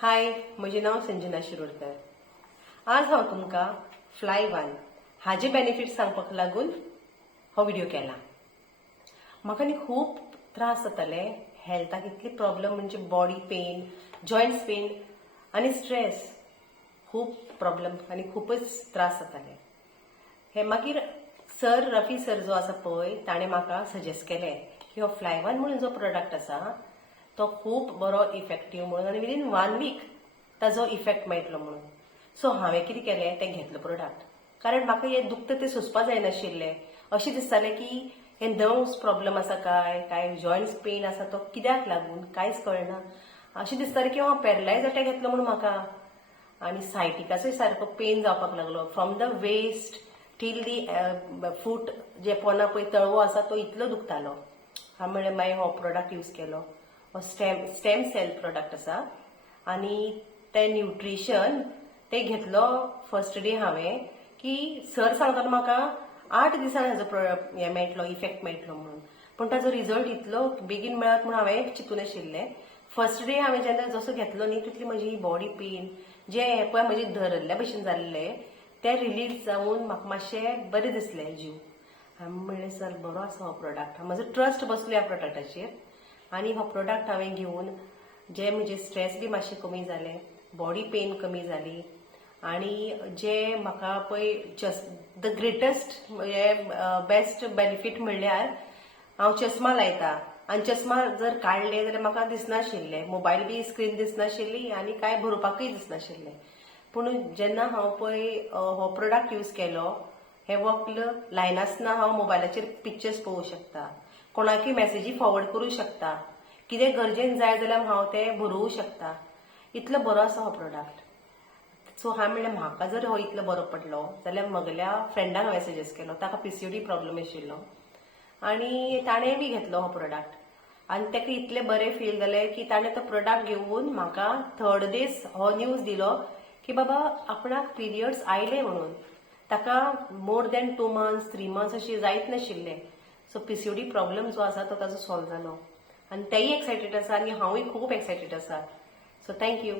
हाय, म्हजें नांव संजना शिरोडकर. आज हांव तुमकां फ्लाय1 हाचे बेनिफिट्स सांगपाक लागून हो व्हिडिओ केला. म्हाका न्ही खूब त्रास जाताले हेल्थाक. इतले प्रॉब्लेम म्हणजे बॉडी पेन, जॉइंट्स पेन आनी स्ट्रेस. खूब प्रॉब्लेम आनी खूपच त्रास जाताले. हे मागीर रफी सर जो आसा पळय ताणें म्हाका सजेस्ट केलें की हो फ्लाय1 म्हणून जो प्रोडक्ट आसा तो खूब बरो इफेक्टीव म्हणून आनी विदीन 1 वीक ताजो इफेक्ट मेळटलो म्हणून. सो हांवें कितें केलें तें घेतलो प्रोडक्ट. कारण म्हाका हें दुखता तें सोंसपा जायनाशिल्लें. अशें दिसतालें की हे नर्व्स प्रॉब्लेम आसा काय जॉइंट्स पेन आसा तो कित्याक लागून कांयच कळना. अशें दिसतालें की हांव पॅरलायज अटॅक येतलो म्हणून म्हाका. आनी सायटिकाचोय सारको पेन जावपाक लागलो फ्रॉम द वेस्ट टील दी फूट. जे पोना पळय तळवो आसा तो इतलो दुखतालो. हांव म्हणलें मागीर हो प्रोडक्ट यूज केलो. हो स्टेम सेल प्रोडक्ट आसा आनी तें न्यूट्रिशन तें घेतलो फर्स्ट डे हांवें की सर सांगतालो म्हाका 8 दिसांनी हाजो हें मेळटलो इफेक्ट मेळटलो म्हणून. पूण ताजो रिजल्ट इतलो बेगीन मेळत म्हणून हांवें चिंतून आशिल्लें. फर्स्ट डे हांवें जेन्ना जसो घेतलो न्ही तितली म्हजी बॉडी पेन जे हें पळय म्हजे धरल्ल्या भशेन जाल्ले ते रिलीज जावन म्हाका मातशें बरें दिसलें जीव. हांवें म्हणलें सर बरो आसा हो प्रोडक्ट. म्हजो ट्रस्ट बसलो ह्या प्रोडक्टाचेर आनी हो प्रोडक्ट हांवें घेवन जे म्हजे स्ट्रेस बी मातशें कमी जालें, बॉडी पेन कमी जाली आनी जे म्हाका पळय द ग्रेटेस्ट बेस्ट बेनिफीट म्हणल्यार हांव चश्मा लायता आनी चश्मा जर काडले जाल्यार म्हाका दिसनाशिल्लें. मोबायल बी स्क्रीन दिसनाशिल्ली आनी कांय बरोवपाकूय दिसनाशिल्लें. पूण जेन्ना हांव पळय हो प्रोडक्ट यूज केलो हें वकल लायनासतना हांव मोबायलाचेर पिक्चर्स पळोवंक शकता, कोणाकूय मेसेजी फॉरवर्ड करूंक शकता, कितें गरजेन जाय जाल्यार हांव तें बरोवंक शकता. इतलो बरो आसा हो प्रोडक्ट. सो हांवें म्हणलें म्हाका जर हो इतलो बरो पडलो जाल्यार म्हगेल्या फ्रेंडाक हांवें सजेस्ट केलो. ताका पीसीओडी प्रॉब्लेम आशिल्लो आनी ताणें बी घेतलो हो प्रोडक्ट आनी ताका इतलें बरें फील जालें की ताणें तो प्रोडक्ट घेवन म्हाका थर्ड डेज हो न्यूज दिलो की बाबा आपणाक पिरियड्स आयले म्हणून. ताका मोर दॅन 2 months 3 months अशी जायत नाशिल्लें. सो पीसीओडी प्रॉब्लेम जो आसा तो ताजो सॉल्व जालो आनी तेय एक्सायटेड आसा आनी हांवूय खूब एक्सायटेड आसा. So thank you.